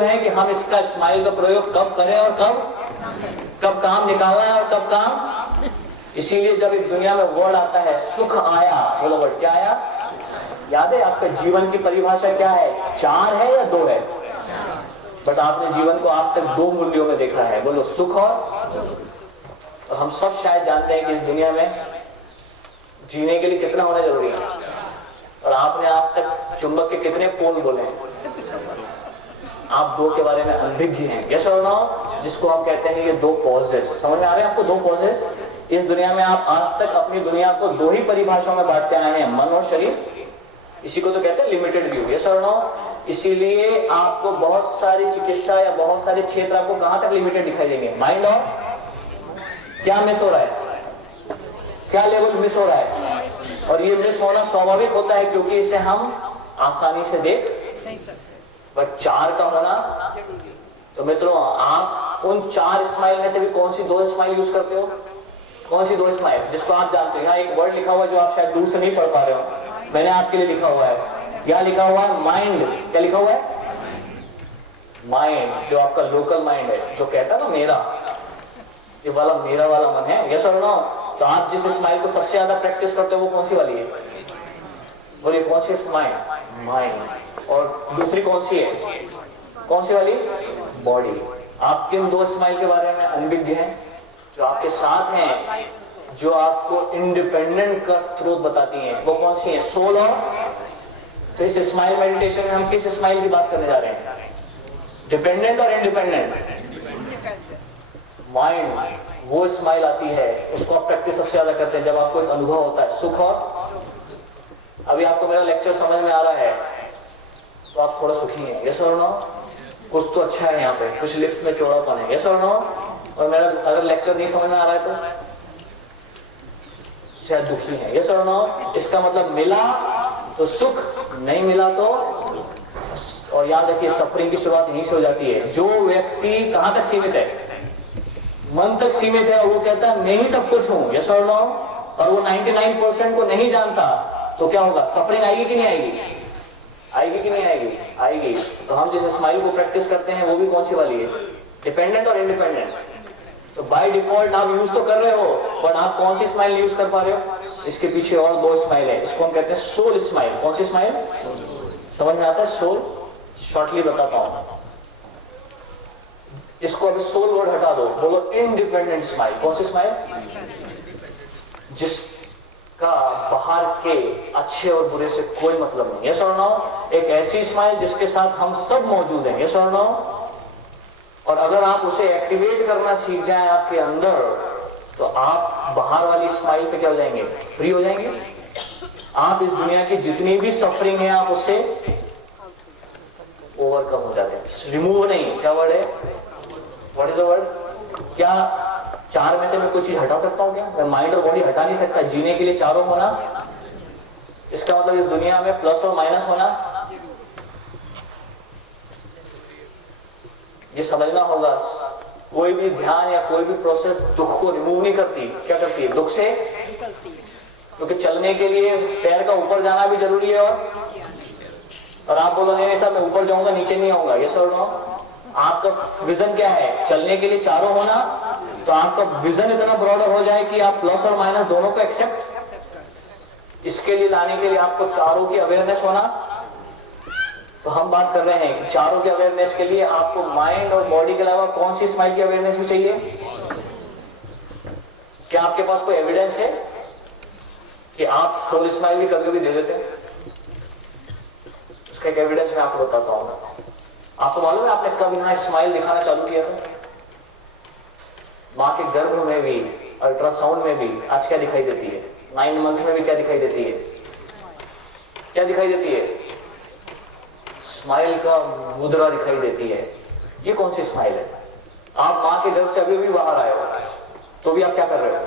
है कि हम इसका स्माइल का प्रयोग कब करें और कब काम निकालना है और कब काम। इसीलिए जब इस दुनिया में वर्ड आता है सुख आया, बोलो वर्ड क्या आया? याद है आपके जीवन की परिभाषा क्या है? 4 है या 2 है? बट आपने जीवन को आज तक 2 मूल्यों में देखा है, बोलो सुख और हम सब शायद जानते हैं कि इस दुनिया में जीने के लिए कितना होना जरूरी है। और आपने आज तक चुंबक के कितने पोल बोले हैं? आप 2 के बारे में अनभिज्ञ हैं, यस और नो? जिसको हम कहते हैं ये 2 पॉजेस। समझ में आ रहे हैं आपको 2 पॉजेस? इस दुनिया में आप आज तक अपनी दुनिया को 2 ही परिभाषाओं में बांटते आए हैं, मन और शरीर। इसी को तो कहते हैं लिमिटेड व्यू, यस और नो? इसीलिए आपको बहुत सारी चिकित्सा या बहुत सारे क्षेत्र आपको कहां तक लिमिटेड दिखाई देंगे? माइंड और क्या मिस हो रहा है? क्या लेवल मिस हो रहा है? और ये मिस होना स्वाभाविक होता है क्योंकि इसे हम आसानी से देख नहीं सकते। बट 4 का होना, तो मित्रों आप उन 4 स्माइल में से भी कौन सी 2 स्माइल यूज करते हो? कौन सी 2 स्माइल जिसको आप जानते हो? यहाँ एक वर्ड लिखा हुआ है जो आप शायद दूर से नहीं पढ़ पा रहे हो, मैंने आपके लिए लिखा हुआ है। क्या लिखा हुआ है? माइंड। क्या लिखा हुआ है? माइंड, जो आपका लोकल माइंड है, जो कहता है ना मेरा, ये वाला मेरा वाला मन है, यस और नो? तो आप जिस स्माइल को सबसे ज्यादा प्रैक्टिस करते हो वो कौन सी वाली है? बोलिए कौन सी स्माइल? माइंड। और दूसरी कौन सी है? कौन सी वाली? बॉडी। आप किन 2 स्माइल के बारे में अनभिज्ञ हैं? जो आपके साथ हैं, जो आपको इंडिपेंडेंट का स्रोत बताती हैं, वो कौन सी है? सोल और। तो इस स्माइल मेडिटेशन में हम किस स्माइल की बात करने जा रहे हैं? डिपेंडेंट और इंडिपेंडेंट? माइंड वो स्माइल आती है, उसको आप प्रैक्टिस सबसे ज्यादा करते हैं जब आपको एक अनुभव होता है सुख और। अभी आपको मेरा लेक्चर समझ में आ रहा है तो आप थोड़ा सुखी हैं, यस और नो? कुछ तो अच्छा है यहाँ पे, कुछ लिफ्ट में चौड़ापन है, यस और नो? और मेरा अगर लेक्चर नहीं समझ में आ रहा है तो शायद दुखी है, यस और नो? इसका मतलब मिला तो सुख, नहीं मिला तो। और याद रखिए सफरिंग की शुरुआत यहीं से हो जाती है। जो व्यक्ति कहां तक सीमित है? मन तक सीमित है और वो कहता है मैं ही सब कुछ हूं, यस और नो? और वो 99% को नहीं जानता, तो क्या होगा? सफरिंग आएगी कि नहीं आएगी? आएगी कि नहीं आएगी? आएगी। तो हम जिस स्माइल को प्रैक्टिस करते हैं वो भी कौन सी वाली है? डिपेंडेंट और इंडिपेंडेंट। तो बाय डिफॉल्ट आप यूज तो कर रहे हो, बट आप कौन सी स्माइल यूज कर पा रहे हो? इसके पीछे और 2 स्माइल है, इसको हम कहते हैं सोल स्माइल। कौन सी स्माइल? समझ में आता है? सोल। शॉर्टली बताता हूं इसको। अभी सोल वर्ड हटा दो, बोलो इंडिपेंडेंट स्माइल। कौन सी स्माइल? जिसका बाहर के अच्छे और बुरे से कोई मतलब नहीं, यस और नो? एक ऐसी स्माइल जिसके साथ हम सब मौजूद हैं, यस और नो? और अगर आप उसे एक्टिवेट करना सीख जाएं आपके अंदर, तो आप बाहर वाली स्माइल पे क्या हो जाएंगे? फ्री हो जाएंगे। आप इस दुनिया की जितनी भी सफरिंग है आप उससे ओवरकम हो जाते हैं। रिमूव नहीं, क्या वर्ड है? What is the word? क्या 4 में से मैं कोई चीज हटा सकता हूं? क्या मैं माइंड और बॉडी हटा नहीं सकता? जीने के लिए 4 होना, इसका मतलब इस दुनिया में प्लस और माइनस होना, ये समझना होगा। कोई भी ध्यान या कोई भी प्रोसेस दुख को रिमूव नहीं करती। क्या करती है? दुख से, क्योंकि चलने के लिए पैर का ऊपर जाना भी जरूरी है। और आप बोलो नहीं साहब मैं ऊपर जाऊंगा नीचे नहीं आऊंगा, यस और नो? आपका विजन क्या है? चलने के लिए 4 होना, तो आपका विजन इतना ब्रॉडर हो जाए कि आप प्लस और माइनस दोनों को एक्सेप्ट। इसके लिए लाने के लिए आपको 4 की अवेयरनेस होना। तो हम बात कर रहे हैं कि 4 के अवेयरनेस के लिए आपको माइंड और बॉडी के अलावा कौन सी स्माइल की अवेयरनेस भी चाहिए? क्या आपके पास कोई एविडेंस है कि आप सोल स्माइल भी कभी भी दे देते हैं? उसका एक एविडेंस मैं आपको बताता हूं। आपको मालूम है आपने कब यहां स्माइल दिखाना चालू किया था? मां के गर्भ में भी, अल्ट्रासाउंड में भी आज क्या दिखाई देती है? 9 मंथ में भी क्या दिखाई देती है? क्या दिखाई देती है? स्माइल का मुद्रा दिखाई देती है। ये कौन सी स्माइल है? आप मां के गर्भ से अभी भी बाहर आए हो तो भी आप क्या कर रहे हो?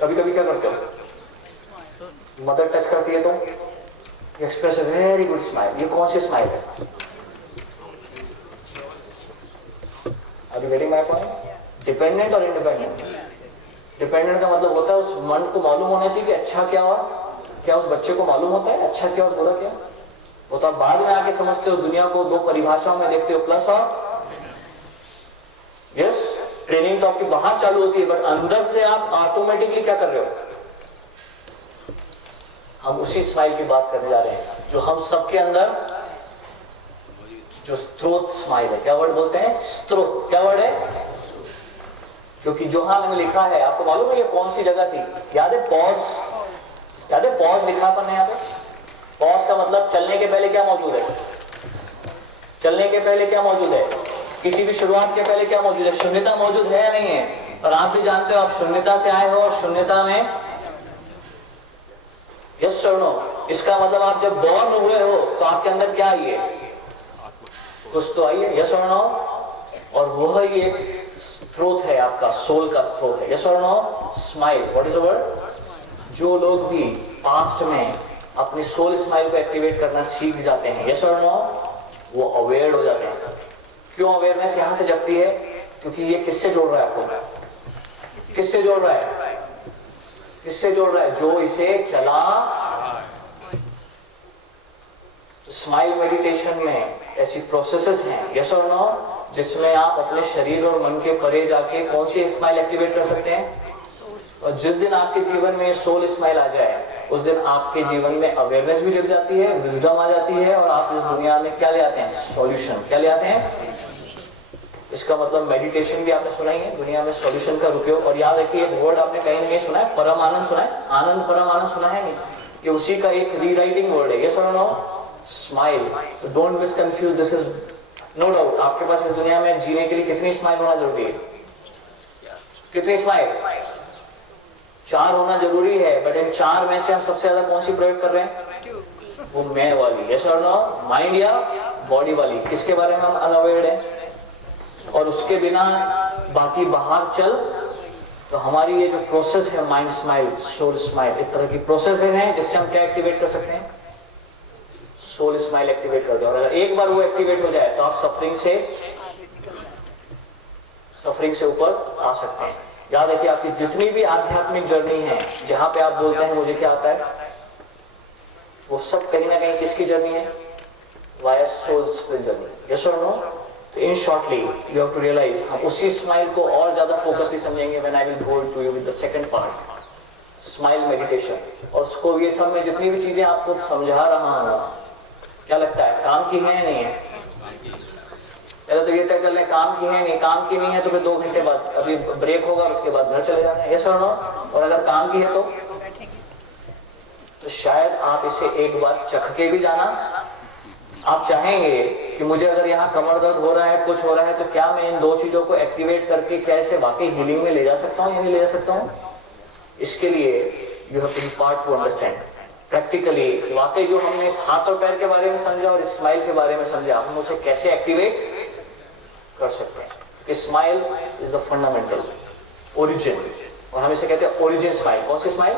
कभी कभी क्या करते हो? मदर टच करती है तो एक्सप्रेस वेरी गुड स्माइल। ये कौन सी स्माइल है? अभी गेटिंग माय पॉइंट? डिपेंडेंट और इंडिपेंडेंट। डिपेंडेंट का मतलब होता है उस मन को मालूम होना चाहिए कि अच्छा क्या और क्या उस बच्चे को मालूम होता है अच्छा क्या और बुरा क्या। वो तो आप बाद में आके समझते हो, दुनिया को दो परिभाषाओं में देखते हो, प्लस और यस। ट्रेनिंग तो आपकी बाहर चालू होती है, बट अंदर से आप ऑटोमेटिकली क्या कर रहे हो? हम उसी स्माइल की बात करने जा रहे हैं जो हम सबके अंदर, जो स्रोत स्माइल है। क्या वर्ड बोलते हैं? स्रोत। क्या वर्ड है? क्योंकि जो हाँ मैंने लिखा है, आपको मालूम है ये कौन सी जगह थी? याद है पॉज? याद है पॉज लिखा अपन ने यहाँ पे? पॉज का मतलब चलने के पहले क्या मौजूद है? चलने के पहले क्या मौजूद है? किसी भी शुरुआत के पहले क्या मौजूद है? शून्यता मौजूद है या नहीं है? और आप भी जानते हो आप शून्यता से आए हो, और शून्यता में यस और नो। इसका मतलब आप जब बॉर्न हुए हो तो आपके अंदर क्या आई है? कुछ तो आई है, यस और नो। और वह ये स्रोत है आपका, सोल का स्रोत है, यस और no. Smile, what is the word? जो लोग भी पास्ट में अपनी सोल स्माइल को एक्टिवेट करना सीख जाते हैं, यस और नो, वो अवेयर हो जाते हैं। क्यों अवेयरनेस यहां से जगती है? क्योंकि ये किससे जोड़ रहा है आपको? किससे जोड़ रहा है? किससे जोड़ रहा है? जो इसे चला। तो स्माइल मेडिटेशन में ऐसी प्रोसेसेस हैं, यस और नो, जिसमें आप अपने शरीर और मन के परे जाके कौन सी स्माइल एक्टिवेट कर सकते हैं? और जिस दिन आपके जीवन में सोल स्माइल आ जाए, उस दिन आपके जीवन में अवेयरनेस भी जग जाती है, विजडम आ जाती है, और आप इस दुनिया में क्या ले आते हैं? सॉल्यूशन। क्या ले आते हैं? इसका मतलब मेडिटेशन भी आपने सुना ही है, दुनिया में सॉल्यूशन का उपयोग। और याद रखिए एक वर्ड आपने कहीं नहीं सुना है, परम आनंद सुना है? आनंद, परम आनंद सुना है नहीं? ये उसी का एक रीराइटिंग वर्ड है, यस और no. Smile, don't misconfuse, this is no doubt. आपके पास इस दुनिया में जीने के लिए कितनी स्माइल होना जरूरी है? कितनी स्माइल? 4 होना जरूरी है, बट इन 4 में से हम सबसे ज्यादा कौन सी प्रयोग कर रहे हैं? वो मैं वाली, यस और नो। माइंड या बॉडी वाली, किसके बारे में हम अनअवेयर है? और उसके बिना बाकी बाहर चल, तो हमारी ये जो प्रोसेस है, माइंड स्माइल, सोल स्माइल, इस तरह की प्रोसेस हैं जिससे हम क्या एक्टिवेट कर सकते हैं? सोल स्माइल एक्टिवेट कर दो। और अगर एक बार वो एक्टिवेट हो जाए तो आप सफरिंग से ऊपर आ सकते हैं। याद रखिए आपकी जितनी भी आध्यात्मिक जर्नी है, जहां पे आप बोलते हैं मुझे क्या आता है, वो सब कहीं ना कहीं किसकी जर्नी है? Via soul spirit journey, yes और नो। तो in shortly you have to realize, हम उसी स्माइल को और ज्यादा फोकसली समझेंगे when I will go to you with the second part, smile meditation. और उसको ये सब में जितनी भी चीजें आपको समझा रहा हूं, क्या लगता है काम की है या नहीं है? पहले तो ये तय कर लें काम की है नहीं, काम की नहीं है तो फिर 2 घंटे बाद अभी ब्रेक होगा और उसके बाद घर चले जाना है, यस और नो। और अगर काम की है तो शायद आप इसे एक बार चख के भी जाना। आप चाहेंगे कि मुझे अगर यहाँ कमर दर्द हो रहा है, कुछ हो रहा है, तो क्या मैं इन 2 चीजों को एक्टिवेट करके कैसे वाकई हीलिंग में ले जा सकता हूँ या नहीं ले जा सकता हूँ? इसके लिए you have to be part to understand practically वाकई जो हमने इस हाथ और पैर के बारे में समझा और स्माइल के बारे में समझा, हम उसे कैसे एक्टिवेट कर सकते हैं। Smile is the fundamental origin, और हम इसे कहते हैं ओरिजिन स्माइल। कौन सी स्माइल?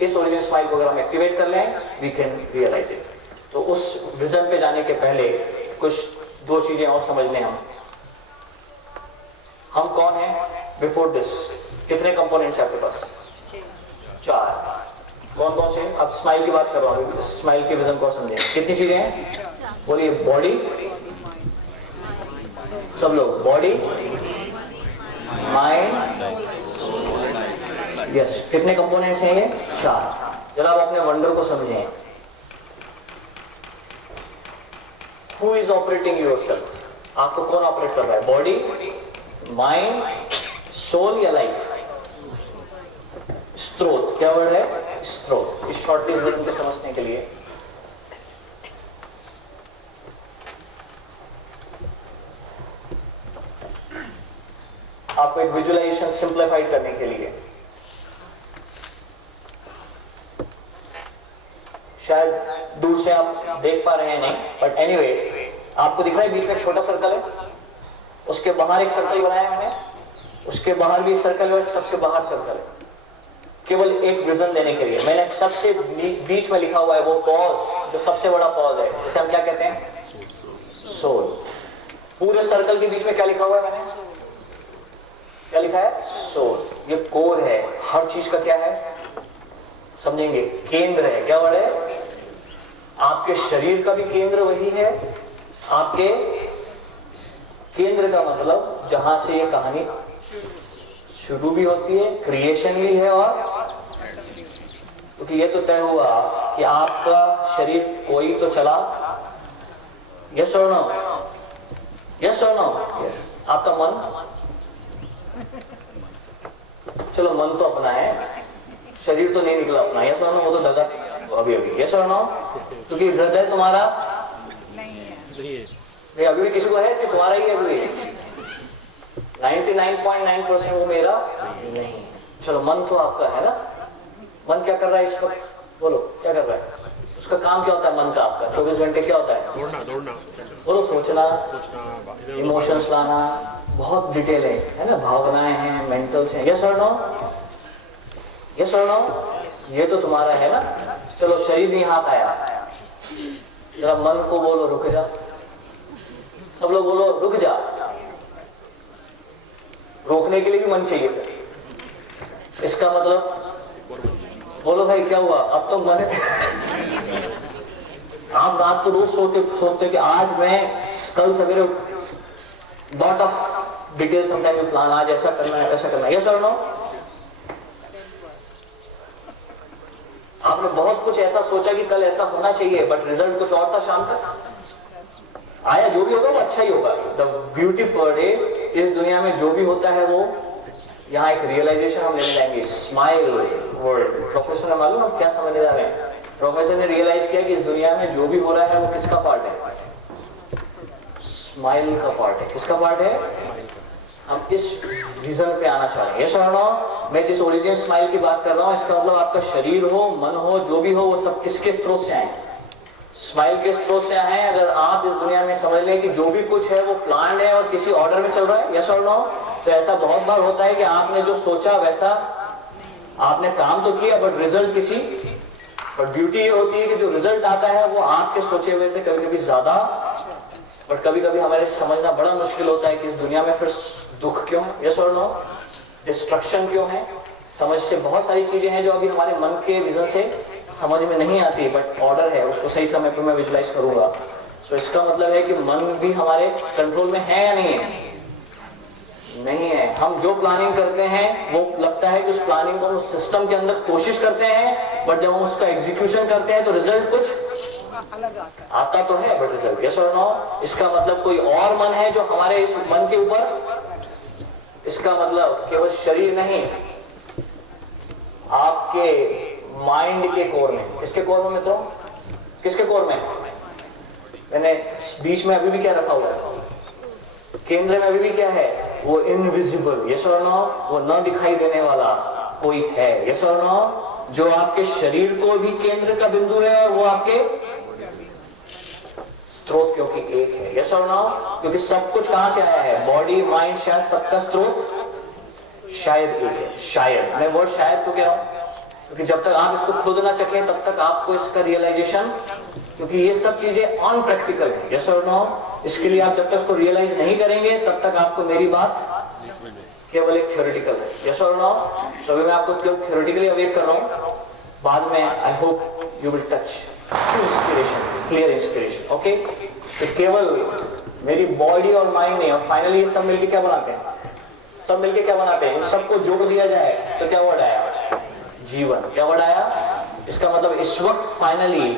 इस ओरिजिन स्माइल को अगर हम एक्टिवेट कर लें, वी कैन रियलाइज इट। तो उस विजन पे जाने के पहले कुछ 2 चीजें और समझ लें। हम कौन हैं? बिफोर दिस कितने कंपोनेंट्स हैं आपके पास? 4। कौन कौन से? अब स्माइल की बात कर रहा हूँ, स्माइल के विजन को समझें। कितनी चीजें हैं? बोलिए। बॉडी, सब लोग, बॉडी, माइंड, यस। कितने कंपोनेंट्स हैं ये? 4। जरा आप अपने वंडर को समझें। Who is operating yourself? आपको कौन ऑपरेट कर रहा है? बॉडी, माइंड, सोल या लाइफ? स्रोत। क्या वर्ड है? स्रोत। इस शॉर्टली वर्ड को समझने के लिए आपको एक विजुअलाइजेशन सिंप्लीफाइड करने के लिए, शायद दूर से आप देख पा रहे हैं नहीं, बट एनीवे आपको दिख रहा है बीच में छोटा सर्कल है, उसके बाहर एक सर्कल बनाया है मैंने, उसके बाहर भी एक सर्कल है, सबसे बाहर सर्कल है। केवल एक विजन देने के लिए मैंने सबसे बीच में लिखा हुआ है वो पॉज, जो सबसे बड़ा पॉज है, जिसे हम क्या कहते हैं? सोल। पूरे सर्कल के बीच में क्या लिखा हुआ है मैंने? क्या लिखा है? सोल। ये कोर है, हर चीज का क्या है समझेंगे? केंद्र है। क्या वर्ड है? आपके शरीर का भी केंद्र वही है। आपके केंद्र का मतलब जहां से ये कहानी शुरू भी होती है, क्रिएशन भी है, और क्योंकि ये तो तय हुआ कि आपका शरीर कोई तो चला, यस और नो, यस और नो, आपका मन, चलो मन तो अपना है, शरीर तो नहीं निकला अपना, यस और नो, वो तो दगा अभी अभी, यस और नो, क्योंकि हृदय तुम्हारा नहीं है, अभी भी किसी को है कि तुम्हारा ही है, अभी 99.9% वो मेरा नहीं। चलो मन तो आपका है ना। मन क्या कर रहा है इस वक्त, बोलो क्या कर रहा है, उसका काम क्या होता है मन का, आपका 24 घंटे क्या होता है, दौड़ना, बोलो सोचना, इमोशंस लाना, बहुत डिटेल है ना, भावनाएं हैं, मेंटल्स हैं, यस और नो, यस और नो, ये तो तुम्हारा है ना। चलो शरीर नहीं हाथ आया, जरा मन को बोलो रुक जा, सब लोग बोलो रुक जा। रोकने के लिए भी मन चाहिए, इसका मतलब बोलो भाई क्या हुआ, अब तो मन आप रात को रोज सोचते कि आज मैं कल सवेरे lot of detail sometime you plan, आज ऐसा करना है ऐसा करना है, यस और नो। आपने बहुत कुछ ऐसा सोचा कि कल ऐसा होना चाहिए, बट रिजल्ट कुछ और था शाम तक आया। जो भी होगा वो अच्छा ही होगा। द ब्यूटी फॉर इज, इस दुनिया में जो भी होता है वो, यहाँ एक रियलाइजेशन हम लेने जाएंगे, स्माइल वर्ड। प्रोफेसर ने मालूम हम क्या समझने जा रहे हैं। प्रोफेसर ने रियलाइज किया कि इस दुनिया में जो भी हो रहा है वो किसका पार्ट है, स्माइल का पार्ट है। किसका पार्ट है, हम इस रीजन पे आना चाह रहे हैं। ये समझो, मैं जिस ओरिजिन स्माइल की बात कर रहा हूँ, इसका मतलब आपका शरीर हो, मन हो, जो भी हो, वो सब किसके स्रोत से आए, स्माइल के स्रोत से आए। अगर आप इस दुनिया में समझ लें कि जो भी कुछ है वो प्लान है और किसी ऑर्डर में चल रहा है, यस और नो, तो ऐसा बहुत बार होता है कि आपने जो सोचा वैसा आपने काम तो किया, बट रिजल्ट किसी, बट ब्यूटी ये होती है कि जो रिजल्ट आता है वो आपके सोचे हुए से कभी कभी ज्यादा, बट कभी कभी हमारे समझना बड़ा मुश्किल होता है कि इस दुनिया में फिर दुख क्यों है, यस और नो, डिस्ट्रक्शन क्यों है। समझ से बहुत सारी चीजें हैं जो अभी हमारे मन के विजन से समझ में नहीं आती, बट ऑर्डर है, उसको सही समय पर मैं विजुलाइज करूंगा। सो इसका मतलब है कि मन भी हमारे कंट्रोल में है या नहीं है, नहीं है। हम जो प्लानिंग करते हैं वो लगता है कि उस प्लानिंग को उस सिस्टम के अंदर कोशिश करते हैं, बट जब हम उसका एग्जीक्यूशन करते हैं तो रिजल्ट कुछ अलग आता तो है, बट रिजल्ट, यस और नो। इसका मतलब कोई और मन है जो हमारे इस मन के ऊपर, इसका मतलब केवल शरीर नहीं, आपके माइंड के कोर में। किसके कोर में मित्रों, किसके कोर में, मैंने बीच में अभी भी क्या रखा हुआ है, केंद्र में अभी भी क्या है, वो इनविजिबल, यस और नो, वो न दिखाई देने वाला कोई है, यस और नो, जो आपके शरीर को भी केंद्र का बिंदु है, और वो आपके स्रोत क्योंकि एक है, यस और नो, क्योंकि सब कुछ कहां से आया है, बॉडी माइंड, शायद सबका स्रोत शायद एक है। शायद, मैं वर्ड शायद तो कह रहा हूं क्योंकि जब तक आप इसको खुद ना चखें तब तक आपको इसका रियलाइजेशन, क्योंकि ये सब चीजें ऑन प्रैक्टिकल है, यस और नो। इसके लिए आप जब तक इसको रियलाइज नहीं करेंगे तब तक आपको मेरी बात केवल एक थ्योरेटिकल है, यस और नो। तो अभी मैं आपको केवल थ्योरेटिकली अवेयर कर रहा हूं, बाद में I hope you will touch inspiration, clear inspiration, okay. तो केवल मेरी बॉडी और माइंड नहीं, और फाइनली ये सब मिलकर क्या बनाते हैं, सब मिलकर क्या बनाते हैं, इन सबको जोड़ दिया जाए तो क्या वर्ड आया, जीवन। क्या वर्ड आया, इसका मतलब इस वक्त फाइनली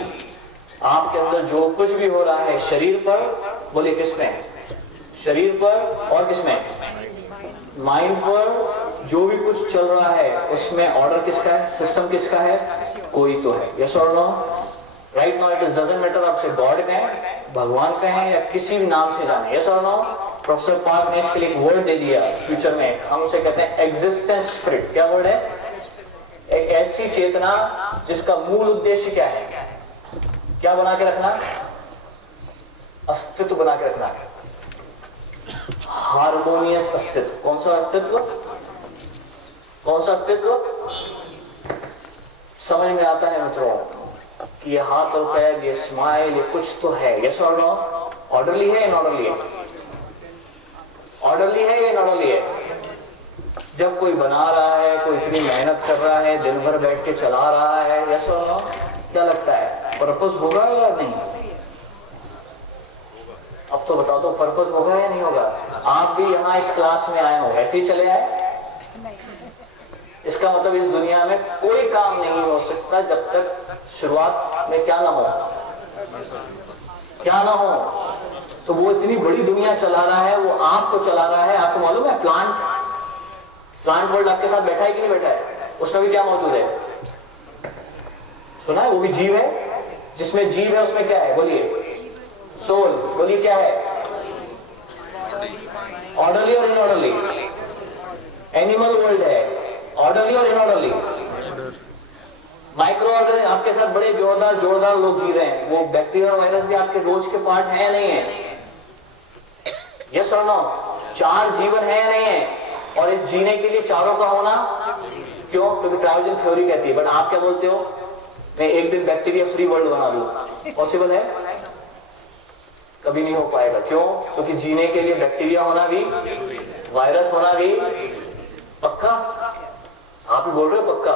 आपके अंदर जो कुछ भी हो रहा है शरीर पर, बोलिए किसमें, शरीर पर और किसमें, माइंड पर, जो भी कुछ चल रहा है उसमें ऑर्डर किसका है, सिस्टम किसका है, कोई तो है, यस और no. Right now it doesn't matter आपसे गॉड कहें, भगवान कहें, या किसी भी नाम से जाने, यस और नो। प्रोफेसर पार्क ने इसके लिए एक वर्ड दे दिया फ्यूचर में, हम उसे कहते हैं एग्जिस्टेंस स्पिरिट। क्या वर्ड है, एक ऐसी चेतना जिसका मूल उद्देश्य क्या है, क्या बना के रखना, अस्तित्व बना के रखना, हार्मोनियस अस्तित्व। कौन सा अस्तित्व, कौन सा अस्तित्व, समझ में आता है मित्रों कि ये हाथ और पैर, ये स्माइल, ये कुछ तो है, यस और नो। ऑर्डरली है, इनऑर्डरली है, ऑर्डरली है या इनऑर्डरली है। जब कोई बना रहा है, कोई इतनी मेहनत कर रहा है, दिन भर बैठ के चला रहा है, यस और नो, क्या लगता है पर्पस होगा या नहीं? अब तो बताओ, तो पर्पस होगा या नहीं होगा? आप भी यहाँ इस क्लास में आए हो, ऐसे ही चले आए? इसका मतलब इस दुनिया में कोई काम नहीं हो सकता जब तक शुरुआत में क्या ना हो, क्या ना हो। तो वो इतनी बड़ी दुनिया चला रहा है, वो आपको चला रहा है। आपको मालूम है प्लांट वर्ल्ड आपके साथ बैठा है कि नहीं बैठा है? उसमें भी क्या मौजूद है? सुना है? वो भी जीव है। जिसमें जीव है उसमें क्या है? बोलिए। सोल। बोलिए क्या है? ऑर्डरली और इनऑर्डरली? एनिमल वर्ल्ड है, ऑर्डरली और इनऑर्डरली? माइक्रो ऑर्गेनिज्म आपके साथ बड़े जोरदार लोग जी रहे हैं। वो बैक्टीरिया वायरस भी आपके रोज के पार्ट है या नहीं है? यस और नो? 4 जीवन है या नहीं है? और इस जीने के लिए चारों का होना क्यों? क्योंकि ट्रायोजन थ्योरी कहती है। बट आप क्या बोलते हो? मैं एक दिन बैक्टीरिया फ्री वर्ल्ड बना दूं। पॉसिबल है? कभी नहीं हो पाएगा। क्यों? क्योंकि जीने के लिए बैक्टीरिया होना भी, वायरस होना भी पक्का। आप ही बोल रहे हो पक्का।